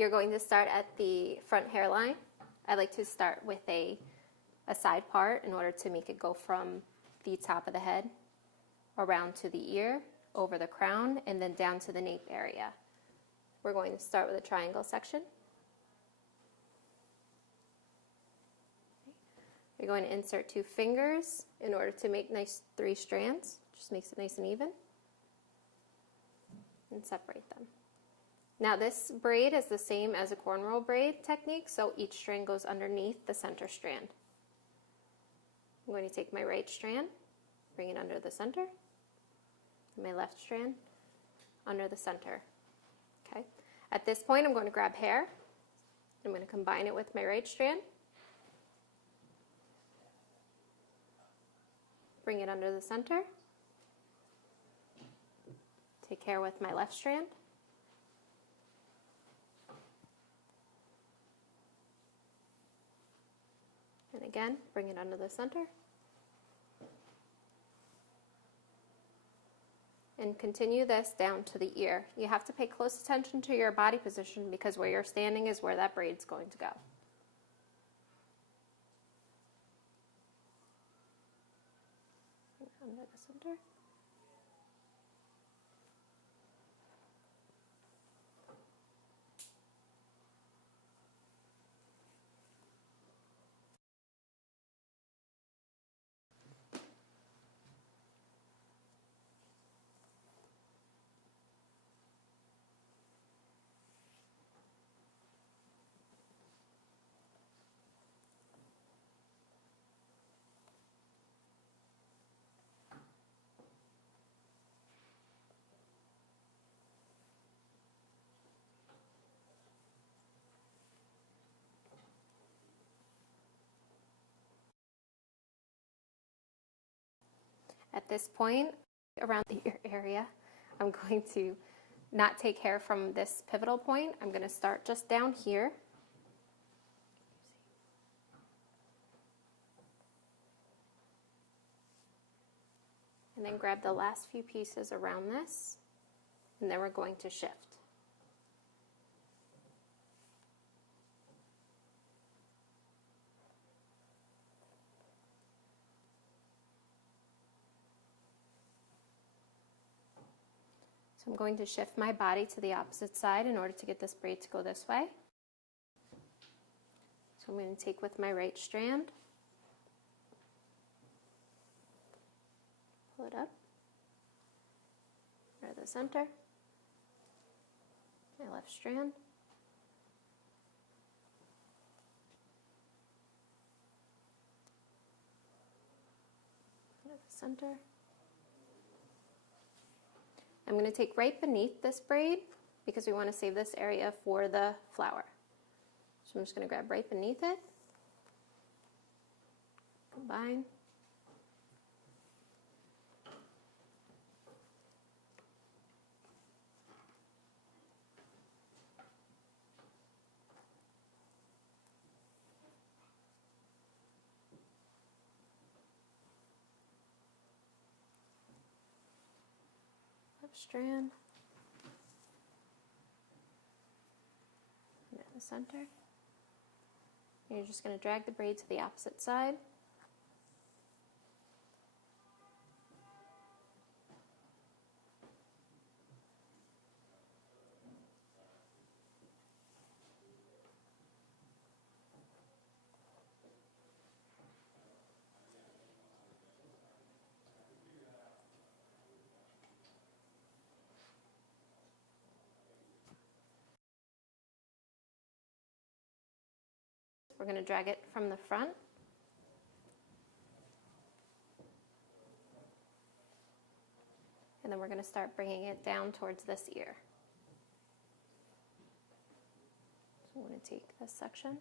You're going to start at the front hairline. I like to start with a side part in order to make it go from the top of the head around to the ear, over the crown, and then down to the nape area. We're going to start with a triangle section. You're going to insert 2 fingers in order to make nice 3 strands. Just makes it nice and even. And separate them. Now this braid is the same as a cornrow braid technique, so each strand goes underneath the center strand. I'm going to take my right strand, bring it under the center, and my left strand under the center. Okay. At this point, I'm going to grab hair. I'm going to combine it with my right strand, bring it under the center, take hair with my left strand, and again, bring it under the center. And continue this down to the ear. You have to pay close attention to your body position because where you're standing is where that braid's going to go. Under the center. At this point, around the ear area, I'm going to not take hair from this pivotal point. I'm going to start just down here. And then grab the last few pieces around this, and then we're going to shift. So I'm going to shift my body to the opposite side in order to get this braid to go this way. So I'm going to take with my right strand, pull it up, near the center, my left strand, near the center. I'm going to take right beneath this braid because we want to save this area for the flower. So I'm just going to grab right beneath it, combine, strand, and in the center. And you're just going to drag the braid to the opposite side. We're going to drag it from the front. And then we're going to start bringing it down towards this ear. So I'm going to take this section,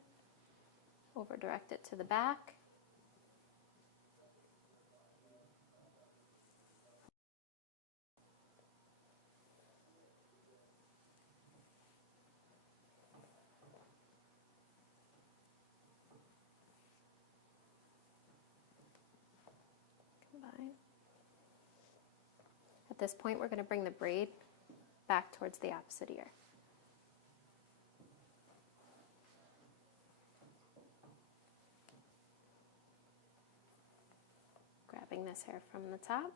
over direct it to the back. Combine. At this point, we're going to bring the braid back towards the opposite ear. grabbing this hair from the top.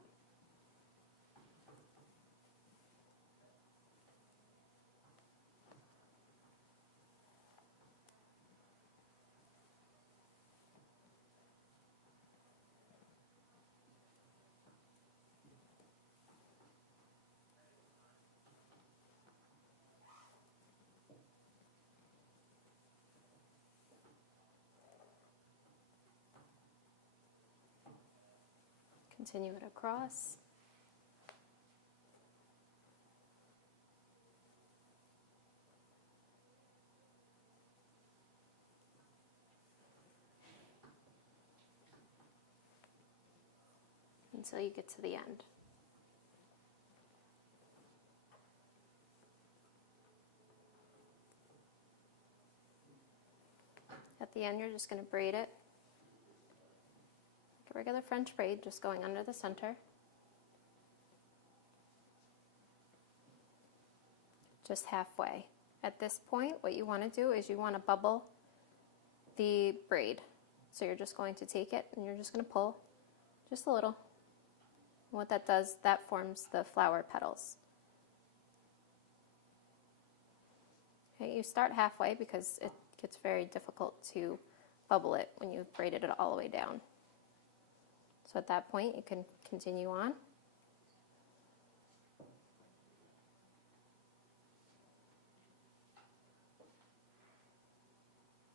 Continue it across. Until you get to the end. At the end, you're just going to braid it like a regular French braid, just going under the center. Just halfway. At this point, what you want to do is you want to bubble the braid. So you're just going to take it and you're just going to pull just a little. And what that does, that forms the flower petals. Okay, you start halfway because it gets very difficult to bubble it when you've braided it all the way down. So at that point, you can continue on.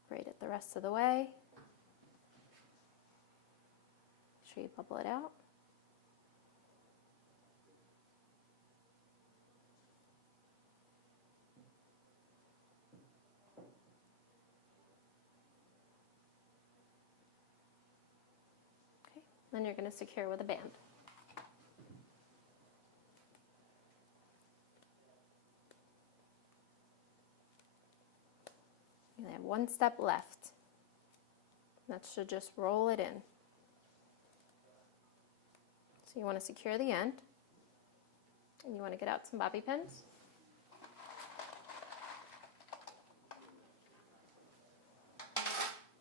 Braid it the rest of the way. Make sure you bubble it out. Okay, then you're going to secure with a band. You have one step left. That should just roll it in. So you want to secure the end, and you want to get out some bobby pins.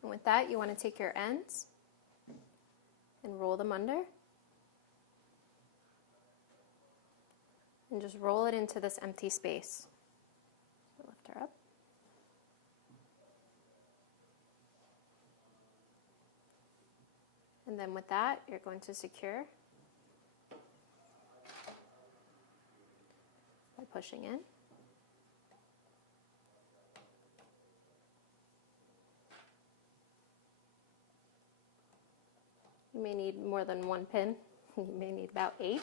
And with that, you want to take your ends and roll them under. And just roll it into this empty space. Lift her up. And then with that, you're going to secure by pushing in. You may need more than one pin. You may need about 8.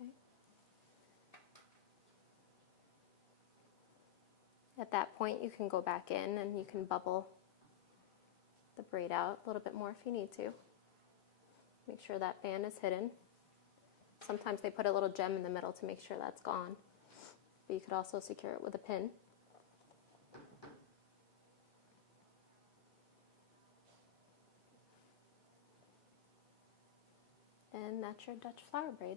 Okay. At that point, you can go back in and you can bubble the braid out a little bit more if you need to. Make sure that band is hidden. Sometimes they put a little gem in the middle to make sure that's gone. But you could also secure it with a pin. And that's your Dutch flower braid.